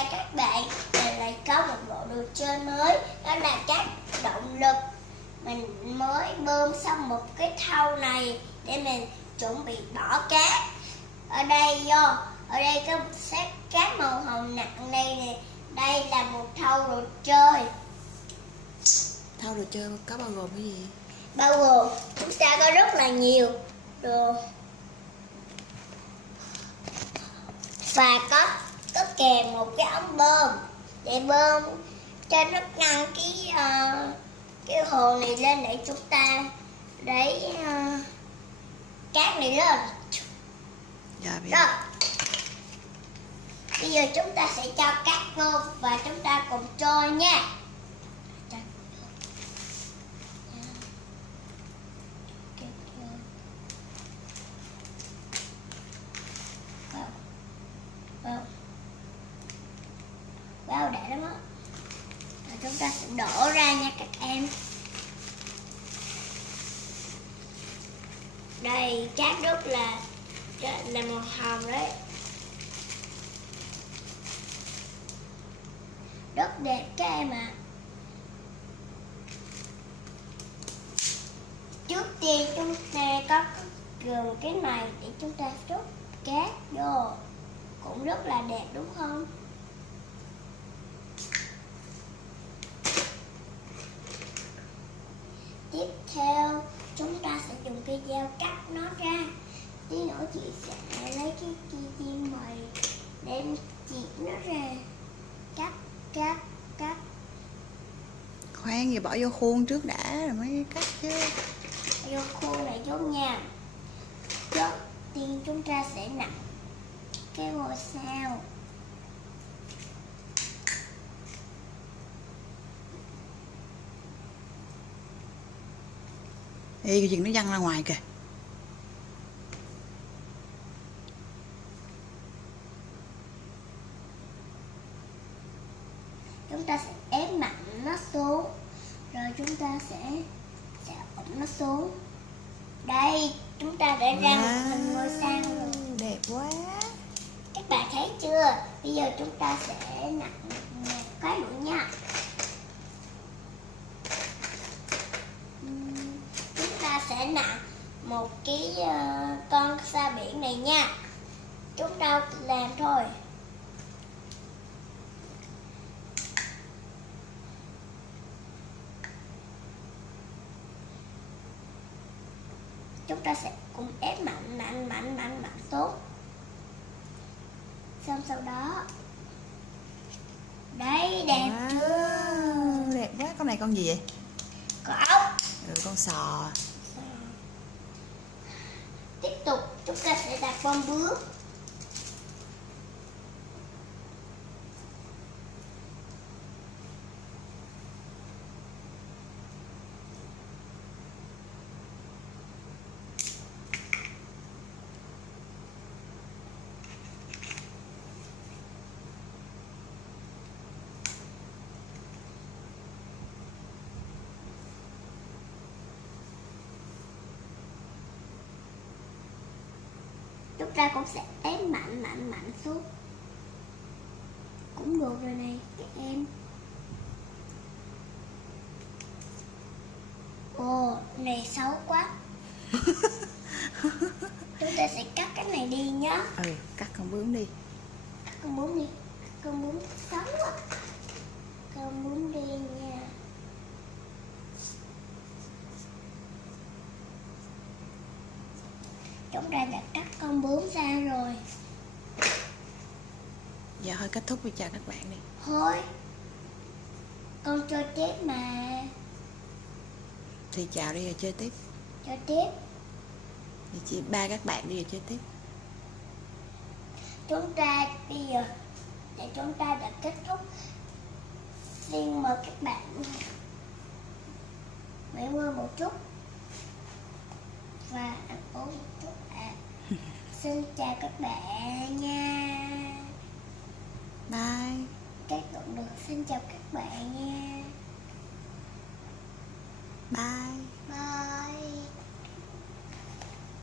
chào các bạn. Mình lại có một bộ đồ chơi mới, đó là các động lực. Mình mới bơm xong một cái thau này để mình chuẩn bị bỏ cát. Ở đây có một xác cát màu hồng nặng đây nè. Đây là một thau đồ chơi. Thau đồ chơi có bao gồm cái gì? Bao gồm chúng ta có rất là nhiều đồ và có kèm một cái ống bơm để bơm cho nó ngăn cái hồ này lên để chúng ta lấy cát này lên. Dạ, Rồi bây giờ chúng ta sẽ cho cát vô và chúng ta cùng trôi nha. Wow, đã lắm á. Chúng ta sẽ đổ ra nha các em. Đây, cát rất là màu hồng đấy. Rất đẹp các em ạ. Trước tiên chúng ta có gồm cái này để chúng ta trút cát vô. Cũng rất là đẹp đúng không? Tiếp theo chúng ta sẽ dùng cây dao cắt nó ra. Tí nữa chị sẽ lấy cái kim mày đem chĩa nó ra. Cắt. Khoan, giờ bỏ vô khuôn trước đã rồi mới cắt chứ. Vô khuôn này chút nha. Trước tiên chúng ta sẽ nặn cái ngôi sao. Ê, cái chuyện nó văng ra ngoài kìa. Chúng ta sẽ ép mạnh nó xuống. Rồi chúng ta sẽ ổn nó xuống. Đây, chúng ta đã ra một hình ngôi sao rồi. Đẹp quá. Các bạn thấy chưa? Bây giờ chúng ta sẽ nặn một cái nữa nha. Chúng ta sẽ nặn một cái con sao biển này nha. Chúng ta làm thôi. Chúng ta sẽ cùng ép mạnh xuống. Xong sau đó. Đấy, đẹp chưa? Đẹp quá. Con này con gì vậy? Con ốc. Con sò. Tiếp tục chúng ta sẽ đặt bông bướm. Chúng ta cũng sẽ ép mạnh xuống. Cũng được rồi này các em. Ồ, này xấu quá. Chúng ta sẽ cắt cái này đi nhá. Cắt con bướm đi. Cắt con bướm đi. Con bướm xấu quá. Con bướm đi nha. Chúng ta đã cắt con bướm ra rồi. Dạ thôi kết thúc với chào các bạn đi. Thôi, con chơi tiếp mà. Thì chào đi rồi chơi tiếp. Chơi tiếp. Thì chỉ ba các bạn đi rồi chơi tiếp. Chúng ta bây giờ để chúng ta đã kết thúc. Xin mời các bạn nghỉ ngơi một chút và ăn uống một chút ạ. Xin chào các bạn nha. Bye. Các động lực xin chào các bạn nha. Bye. Bye.